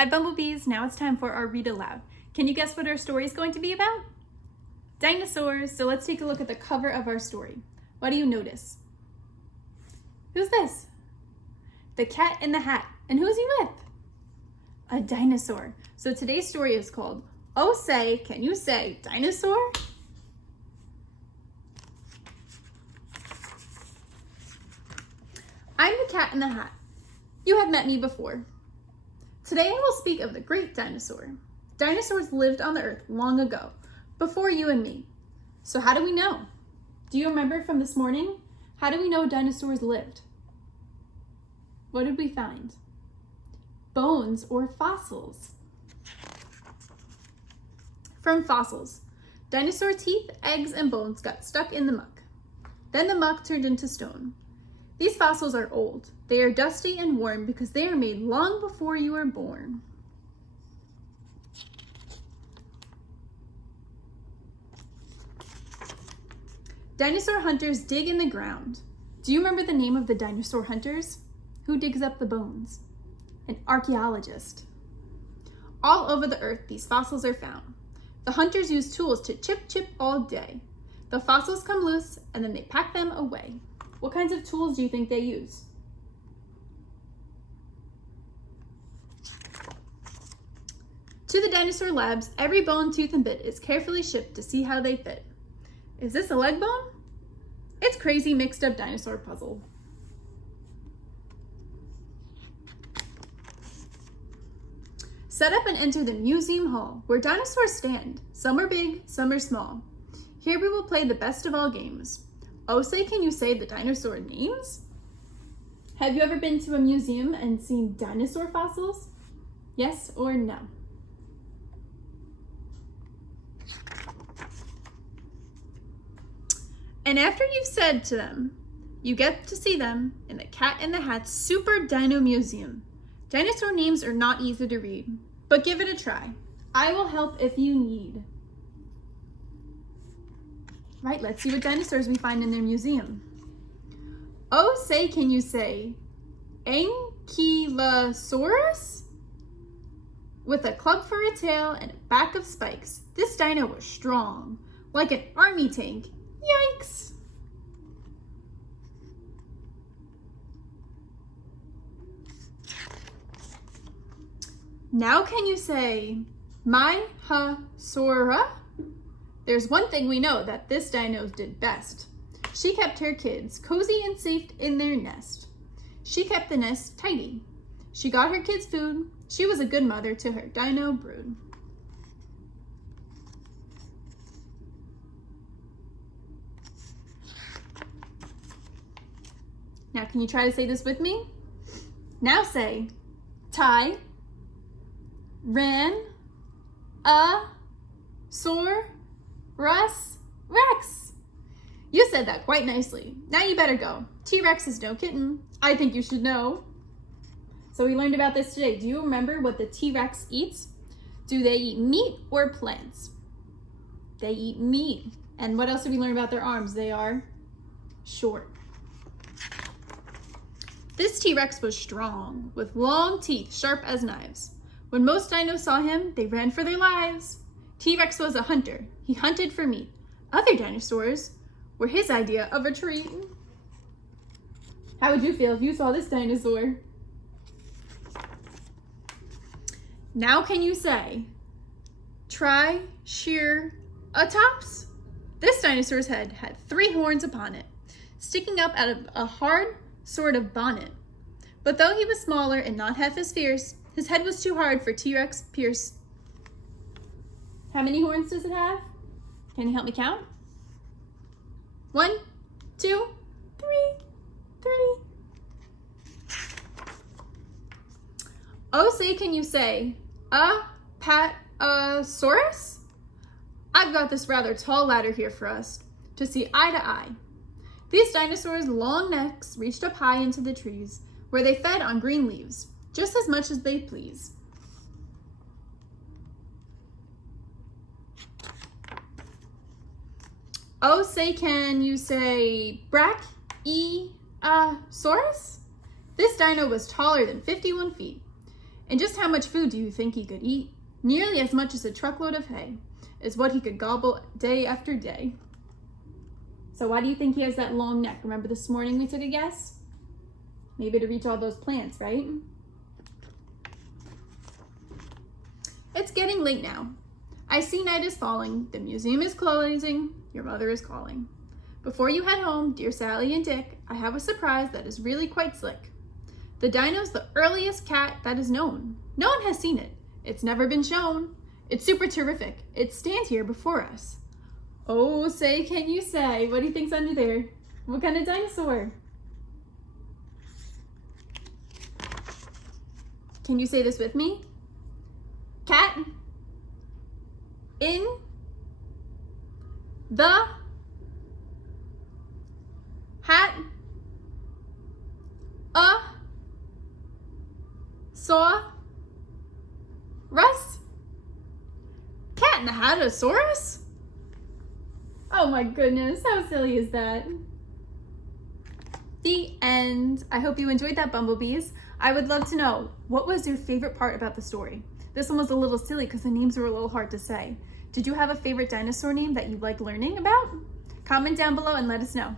Hi Bumblebees, now it's time for our read aloud. Can you guess what our story is going to be about? Dinosaurs, so let's take a look at the cover of our story. What do you notice? Who's this? The Cat in the Hat. And who's he with? A dinosaur. So today's story is called, Oh Say, Can You Say Dinosaur? I'm the Cat in the Hat. You have met me before. Today I will speak of the great dinosaur. Dinosaurs lived on the earth long ago, before you and me. So how do we know? Do you remember from this morning? How do we know dinosaurs lived? What did we find? Bones or fossils. From fossils, dinosaur teeth, eggs, and bones got stuck in the muck. Then the muck turned into stone. These fossils are old. They are dusty and worn because they are made long before you were born. Dinosaur hunters dig in the ground. Do you remember the name of the dinosaur hunters? Who digs up the bones? An archaeologist. All over the earth, these fossils are found. The hunters use tools to chip all day. The fossils come loose and then they pack them away. What kinds of tools do you think they use? To the dinosaur labs, every bone, tooth, and bit is carefully shipped to see how they fit. Is this a leg bone? It's crazy mixed up dinosaur puzzle. Set up and enter the museum hall where dinosaurs stand. Some are big, some are small. Here we will play the best of all games. Oh, say, can you say the dinosaur names? Have you ever been to a museum and seen dinosaur fossils? Yes or no? And after you've said to them, you get to see them in the Cat in the Hat Super Dino Museum. Dinosaur names are not easy to read, but give it a try. I will help if you need. Right, let's see what dinosaurs we find in their museum. Oh, say, can you say Ankylosaurus? With a club for a tail and a back of spikes, this dino was strong, like an army tank. Yikes! Now can you say Myhasaura? There's one thing we know that this dino did best. She kept her kids cozy and safe in their nest. She kept the nest tidy. She got her kids food. She was a good mother to her dino brood. Now can you try to say this with me? Now say Rex. You said that quite nicely. Now you better go. T-Rex is no kitten. I think you should know. So we learned about this today. Do you remember what the T-Rex eats? Do they eat meat or plants? They eat meat. And what else did we learn about their arms? They are short. This T-Rex was strong, with long teeth sharp as knives. When most dinos saw him, they ran for their lives. T-Rex was a hunter. He hunted for meat. Other dinosaurs were his idea of a treat. How would you feel if you saw this dinosaur? Now can you say Triceratops? This dinosaur's head had 3 horns upon it, sticking up out of a hard sort of bonnet. But though he was smaller and not half as fierce, his head was too hard for T-Rex pierce. How many horns does it have? Can you help me count? 1, 2, 3. Oh, say, can you say Apatosaurus? I've got this rather tall ladder here for us to see eye to eye. These dinosaurs' long necks reached up high into the trees, where they fed on green leaves, just as much as they please. Oh, say, can you say Brachiosaurus? This dino was taller than 51 feet. And just how much food do you think he could eat? Nearly as much as a truckload of hay is what he could gobble day after day. So why do you think he has that long neck? Remember this morning we took a guess? Maybe to reach all those plants, right? It's getting late now. I see night is falling, the museum is closing, your mother is calling. Before you head home, dear Sally and Dick, I have a surprise that is really quite slick. The dino's the earliest cat that is known. No one has seen it. It's never been shown. It's super terrific. It stands here before us. Oh, say, can you say? What do you think's under there? What kind of dinosaur? Can you say this with me? Cat in the hat a saw Russ? Cat in the Hatosaurus? Oh my goodness, how silly is that? The end. I hope you enjoyed that, Bumblebees. I would love to know, what was your favorite part about the story? This one was a little silly because the names were a little hard to say. Did you have a favorite dinosaur name that you like learning about? Comment down below and let us know.